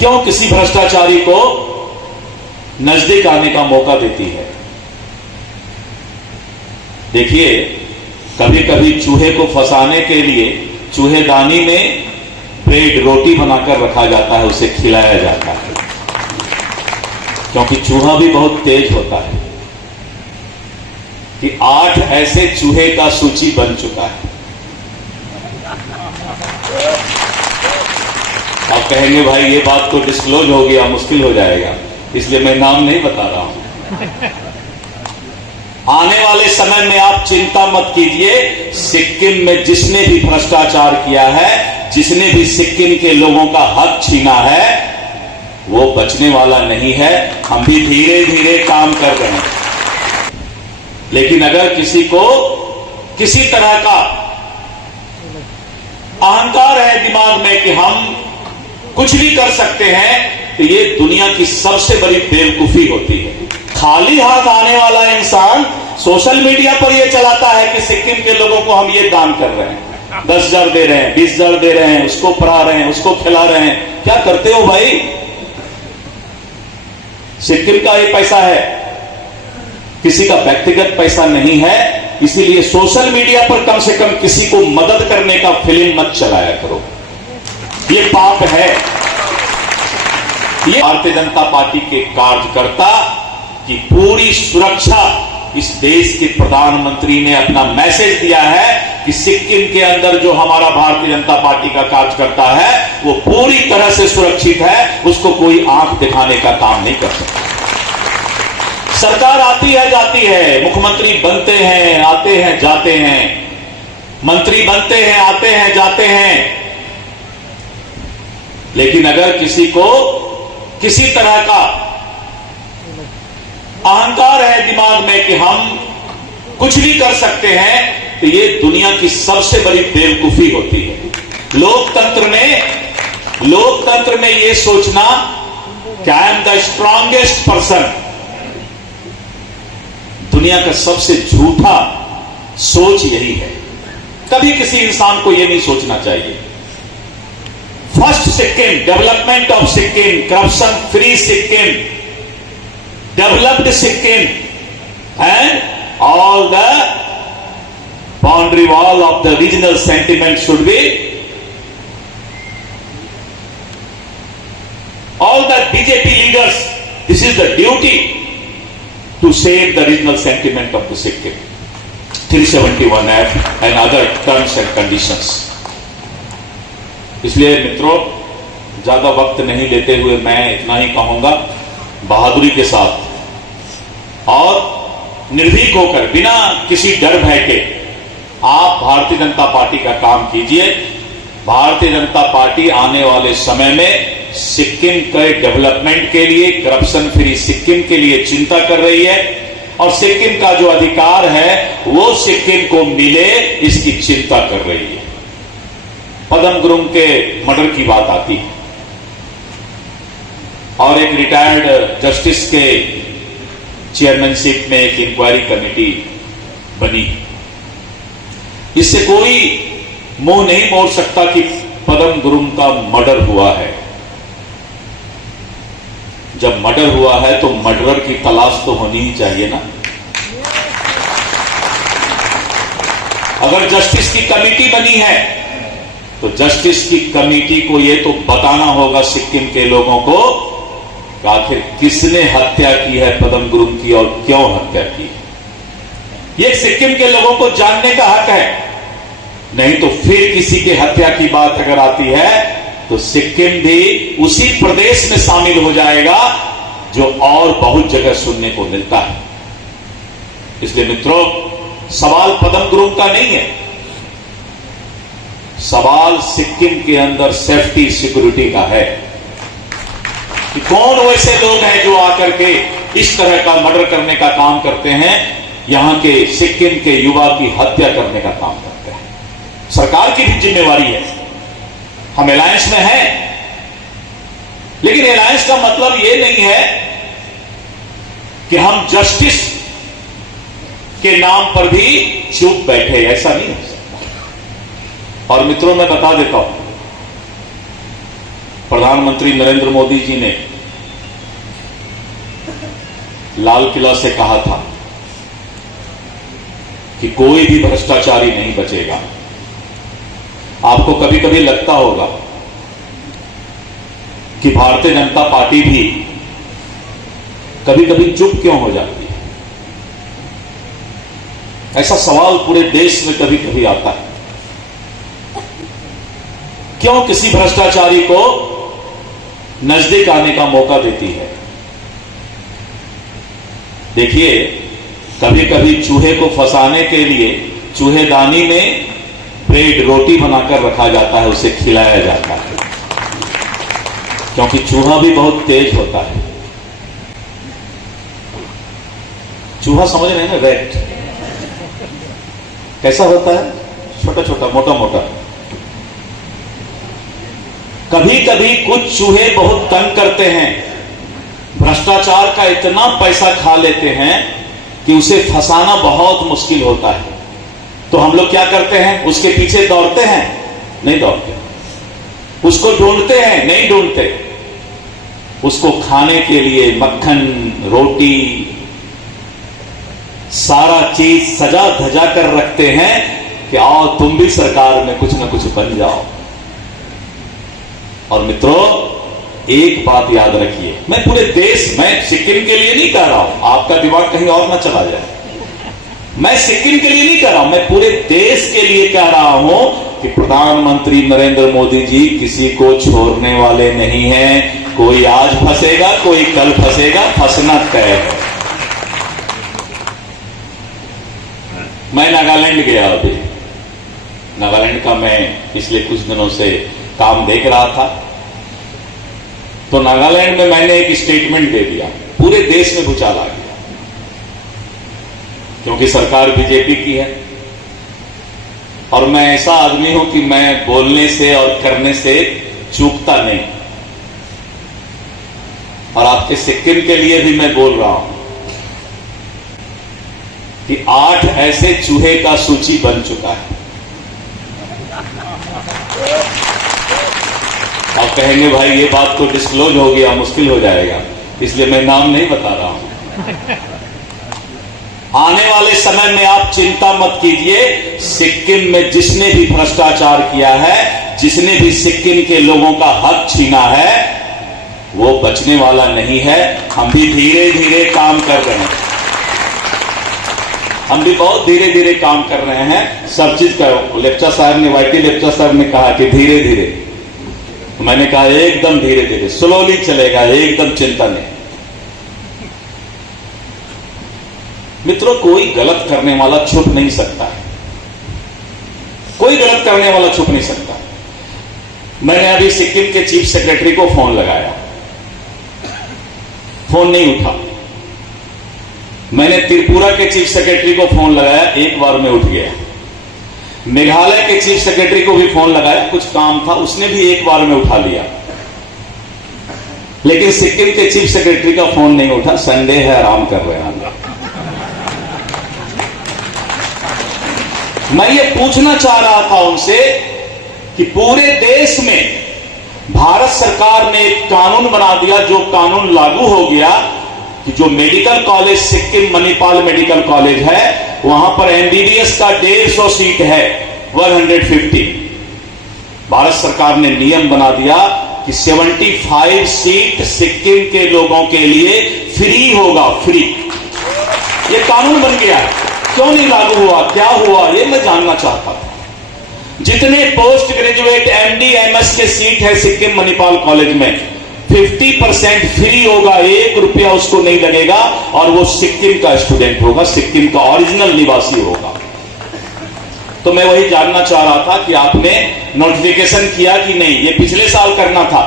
क्यों किसी भ्रष्टाचारी को नजदीक आने का मौका देती है? देखिए, कभी कभी चूहे को फंसाने के लिए चूहेदानी में ब्रेड रोटी बनाकर रखा जाता है, उसे खिलाया जाता है, क्योंकि चूहा भी बहुत तेज होता है कि 8 ऐसे चूहे का सूची बन चुका है। आप कहेंगे भाई ये बात तो डिस्क्लोज हो गया, मुश्किल हो जाएगा, इसलिए मैं नाम नहीं बता रहा हूं। आने वाले समय में आप चिंता मत कीजिए, सिक्किम में जिसने भी भ्रष्टाचार किया है, जिसने भी सिक्किम के लोगों का हक छीना है, वो बचने वाला नहीं है। हम भी धीरे धीरे काम कर रहे हैं, लेकिन अगर किसी को किसी तरह का अहंकार है दिमाग में कि हम कुछ भी कर सकते हैं, तो ये दुनिया की सबसे बड़ी बेवकूफी होती है। खाली हाथ आने वाला इंसान सोशल मीडिया पर यह चलाता है कि सिक्किम के लोगों को हम ये दान कर रहे हैं, 10,000 दे रहे हैं, 20,000 दे रहे हैं, उसको पढ़ा रहे हैं, उसको खिला रहे हैं। क्या करते हो भाई? सिक्किम का ये पैसा है, किसी का व्यक्तिगत पैसा नहीं है, इसीलिए सोशल मीडिया पर कम से कम किसी को मदद करने का फिल्म मत चलाया करो, ये पाप है। ये भारतीय जनता पार्टी के कार्यकर्ता की पूरी सुरक्षा इस देश के प्रधानमंत्री ने अपना मैसेज दिया है कि सिक्किम के अंदर जो हमारा भारतीय जनता पार्टी का कार्यकर्ता है वो पूरी तरह से सुरक्षित है, उसको कोई आंख दिखाने का काम नहीं कर सकता। सरकार आती है जाती है, मुख्यमंत्री बनते हैं, आते हैं जाते हैं, मंत्री बनते हैं, आते हैं जाते हैं, लेकिन अगर किसी को किसी तरह का अहंकार है दिमाग में कि हम कुछ भी कर सकते हैं, तो ये दुनिया की सबसे बड़ी बेवकूफी होती है। लोकतंत्र में ये सोचना कि I am the strongest person, दुनिया का सबसे झूठा सोच यही है। कभी किसी इंसान को यह नहीं सोचना चाहिए first Sikkim, development of Sikkim, corruption free Sikkim, developed Sikkim and all the boundary wall of the regional sentiment should be, all the BJP leaders, this is the duty to save the regional sentiment of the Sikkim, 371F and other terms and conditions. इसलिए मित्रों, ज्यादा वक्त नहीं लेते हुए मैं इतना ही कहूंगा, बहादुरी के साथ और निर्भीक होकर, बिना किसी डर भय के आप भारतीय जनता पार्टी का काम कीजिए। भारतीय जनता पार्टी आने वाले समय में सिक्किम के डेवलपमेंट के लिए, करप्शन फ्री सिक्किम के लिए चिंता कर रही है, और सिक्किम का जो अधिकार है वो सिक्किम को मिले, इसकी चिंता कर रही है। पदम गुरुंग के मर्डर की बात आती है और एक रिटायर्ड जस्टिस के चेयरमैनशिप में एक इंक्वायरी कमेटी बनी। इससे कोई मुंह नहीं मोड़ सकता कि पदम गुरुंग का मर्डर हुआ है। जब मर्डर हुआ है तो मर्डरर की तलाश तो होनी ही चाहिए ना। अगर जस्टिस की कमेटी बनी है तो जस्टिस की कमेटी को यह तो बताना होगा सिक्किम के लोगों को कि आखिर किसने हत्या की है पदम गुरुंग की और क्यों हत्या की। यह सिक्किम के लोगों को जानने का हक है। नहीं तो फिर किसी की हत्या की बात अगर आती है तो सिक्किम भी उसी प्रदेश में शामिल हो जाएगा जो और बहुत जगह सुनने को मिलता है। इसलिए मित्रों, सवाल पदम गुरुंग का नहीं है, सवाल सिक्किम के अंदर सेफ्टी सिक्योरिटी का है कि कौन वैसे लोग हैं जो आकर के इस तरह का मर्डर करने का काम करते हैं, यहां के सिक्किम के युवा की हत्या करने का काम करते हैं। सरकार की भी जिम्मेवारी है। हम अलायंस में हैं, लेकिन अलायंस का मतलब यह नहीं है कि हम जस्टिस के नाम पर भी चुप बैठे, ऐसा नहीं हो सकता। और मित्रों, मैं बता देता हूं, प्रधानमंत्री नरेंद्र मोदी जी ने लाल किला से कहा था कि कोई भी भ्रष्टाचारी नहीं बचेगा। आपको कभी कभी लगता होगा कि भारतीय जनता पार्टी भी कभी कभी चुप क्यों हो जाती है। ऐसा सवाल पूरे देश में कभी कभी आता है, क्यों किसी भ्रष्टाचारी को नजदीक आने का मौका देती है। देखिए, कभी कभी चूहे को फंसाने के लिए चूहेदानी में ब्रेड रोटी बनाकर रखा जाता है, उसे खिलाया जाता है, क्योंकि चूहा भी बहुत तेज होता है। चूहा समझ रहे हैं ना, रैट कैसा होता है, छोटा छोटा मोटा मोटा। कभी कभी कुछ चूहे बहुत तंग करते हैं, भ्रष्टाचार का इतना पैसा खा लेते हैं कि उसे फंसाना बहुत मुश्किल होता है। तो हम लोग क्या करते हैं, उसके पीछे दौड़ते हैं? नहीं दौड़ते। उसको ढूंढते हैं? नहीं ढूंढते। उसको खाने के लिए मक्खन, रोटी, सारा चीज सजा धजा कर रखते हैं कि आओ तुम भी सरकार में कुछ ना कुछ बन जाओ। और मित्रों, एक बात याद रखिए, मैं पूरे देश, मैं सिक्किम के लिए नहीं कह रहा हूं, आपका दिमाग कहीं और ना चला जाए। मैं सिक्किम के लिए नहीं कह रहा हूं, मैं पूरे देश के लिए कह रहा हूं कि प्रधानमंत्री नरेंद्र मोदी जी किसी को छोड़ने वाले नहीं हैं। कोई आज फंसेगा, कोई कल फंसेगा, फंसना तय है। मैं नागालैंड गया, अभी नागालैंड का मैं पिछले कुछ दिनों से काम देख रहा था, तो नागालैंड में मैंने एक स्टेटमेंट दे दिया, पूरे देश में भूचाल आ गया, क्योंकि सरकार बीजेपी की है। और मैं ऐसा आदमी हूं कि मैं बोलने से और करने से चूकता नहीं। और आपके सिक्किम के लिए भी मैं बोल रहा हूं कि 8 ऐसे चूहे का सूची बन चुका है। आप कहेंगे भाई ये बात तो डिस्क्लोज हो गया, मुश्किल हो जाएगा, इसलिए मैं नाम नहीं बता रहा हूं। आने वाले समय में आप चिंता मत कीजिए, सिक्किम में जिसने भी भ्रष्टाचार किया है, जिसने भी सिक्किम के लोगों का हक छीना है, वो बचने वाला नहीं है। हम भी धीरे धीरे काम कर रहे हैं, हम भी बहुत धीरे धीरे काम कर रहे हैं। सब चीज का लेक्चर साहब ने, वाईटी लेक्चर साहब ने कहा कि धीरे धीरे, मैंने कहा एकदम धीरे धीरे, स्लोली चलेगा, एकदम चिंता नहीं। मित्रों, कोई गलत करने वाला छुप नहीं सकता है, कोई गलत करने वाला छुप नहीं सकता। मैंने अभी सिक्किम के चीफ सेक्रेटरी को फोन लगाया, फोन नहीं उठा। मैंने त्रिपुरा के चीफ सेक्रेटरी को फोन लगाया, एक बार में उठ गया। मेघालय के चीफ सेक्रेटरी को भी फोन लगाया, कुछ काम था, उसने भी एक बार में उठा लिया। लेकिन सिक्किम के चीफ सेक्रेटरी का फोन नहीं उठा, संडे है, आराम कर रहे हैं। मैं ये पूछना चाह रहा था उनसे कि पूरे देश में भारत सरकार ने एक कानून बना दिया, जो कानून लागू हो गया कि जो medical college Sikkim Manipal medical college है, वहां पर एमबीबीएस का 150 सीट है, 150। भारत सरकार ने नियम बना दिया कि 75 सीट सिक्किम के लोगों के लिए फ्री होगा, फ्री। ये कानून बन गया है। क्यों नहीं लागू हुआ, क्या हुआ, ये मैं जानना चाहता था। जितने पोस्ट ग्रेजुएट एमडी एमएस के सीट है सिक्किम मणिपाल कॉलेज में, 50% फ्री होगा, 1 रुपया उसको नहीं लगेगा, और वो सिक्किम का स्टूडेंट होगा, सिक्किम का ओरिजिनल निवासी होगा। तो मैं वही जानना चाह रहा था कि आपने नोटिफिकेशन किया कि नहीं। ये पिछले साल करना था,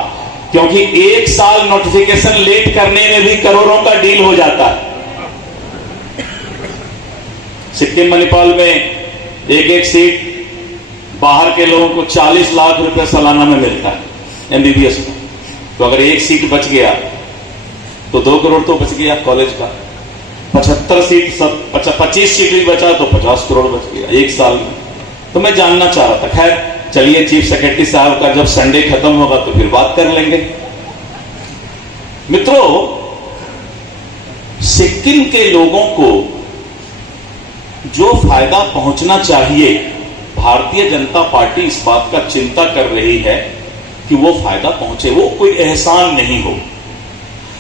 क्योंकि 1 साल नोटिफिकेशन लेट करने में भी करोड़ों का डील हो जाता है। सिक्किम मणिपाल में एक एक सीट बाहर के लोगों को 40 लाख रुपए सालाना में मिलता है एमबीबीएस में। तो अगर एक सीट बच गया तो 2 करोड़ तो बच गया कॉलेज का। 75 सीट, 25 सीट भी बचा तो 50 करोड़ बच गया 1 साल में। तो मैं जानना चाह रहा था, खैर चलिए चीफ सेक्रेटरी साहब का जब संडे खत्म होगा तो फिर बात कर लेंगे। मित्रों, सिक्किम के लोगों को जो फायदा पहुंचना चाहिए, भारतीय जनता पार्टी इस बात का चिंता कर रही है कि वो फायदा पहुंचे, वो कोई एहसान नहीं हो।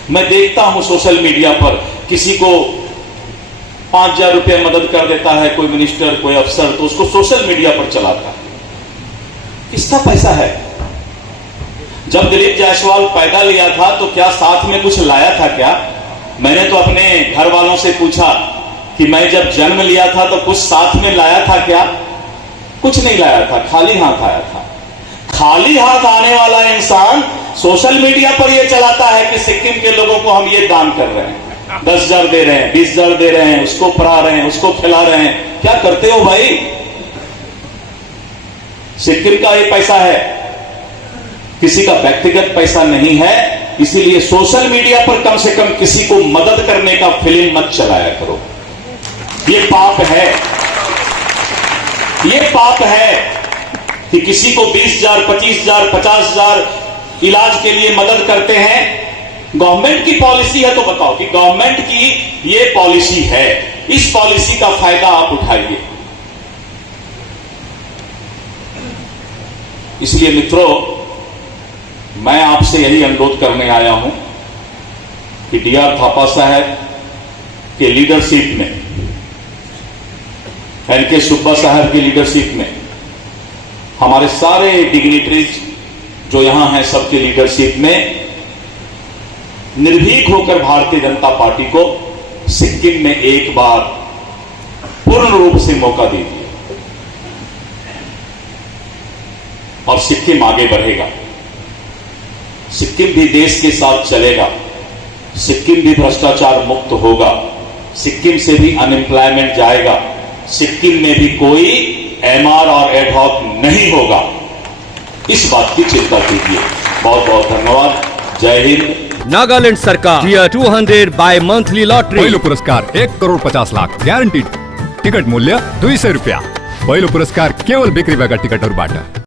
मैं देखता हूं सोशल मीडिया पर किसी को 5,000 रुपया मदद कर देता है कोई मिनिस्टर, कोई अफसर, तो उसको सोशल मीडिया पर चलाता है। किसका पैसा है? जब दिलीप जायसवाल पैदा लिया था तो क्या साथ में कुछ लाया था क्या? मैंने तो अपने घर वालों से पूछा कि मैं जब जन्म लिया था तो कुछ साथ में लाया था क्या? कुछ नहीं लाया था, खाली हाथ आया था। खाली हाथ आने वाला इंसान सोशल मीडिया पर यह चलाता है कि सिक्किम के लोगों को हम ये दान कर रहे हैं, 10,000 दे रहे हैं, 20,000 दे रहे हैं, उसको पढ़ा रहे हैं, उसको खिला रहे हैं। क्या करते हो भाई? सिक्किम का ये पैसा है, किसी का व्यक्तिगत पैसा नहीं है। इसीलिए सोशल मीडिया पर कम से कम किसी को मदद करने का फिल्म मत चलाया करो। ये पाप है, ये पाप है कि किसी को 20,000, 25,000, 50,000 इलाज के लिए मदद करते हैं। गवर्नमेंट की पॉलिसी है तो बताओ कि गवर्नमेंट की ये पॉलिसी है, इस पॉलिसी का फायदा आप उठाइए। इसलिए मित्रों, मैं आपसे यही अनुरोध करने आया हूं कि डीआर थापा साहब के लीडरशिप में, एनके सुब्बा साहब की लीडरशिप में, हमारे सारे डिग्निटरीज जो यहां हैं सबके लीडरशिप में निर्भीक होकर भारतीय जनता पार्टी को सिक्किम में एक बार पूर्ण रूप से मौका दीजिए और सिक्किम आगे बढ़ेगा। सिक्किम भी देश के साथ चलेगा, सिक्किम भी भ्रष्टाचार मुक्त होगा, सिक्किम से भी अनएम्प्लॉयमेंट जाएगा, सिक्किम में भी कोई एमआर और एडहॉक नहीं होगा। इस बात की चिंता कीजिए। बहुत बहुत धन्यवाद। जय हिंद। नागालैंड सरकार टियर 200 बाय मंथली लॉटरी। पहिलो पुरस्कार 1,50,00,000 ग्यारंटीड। टिकट मूल्य 200 रुपया। पहिलो पुरस्कार केवल बिक्री भएका टिकटहरूबाट।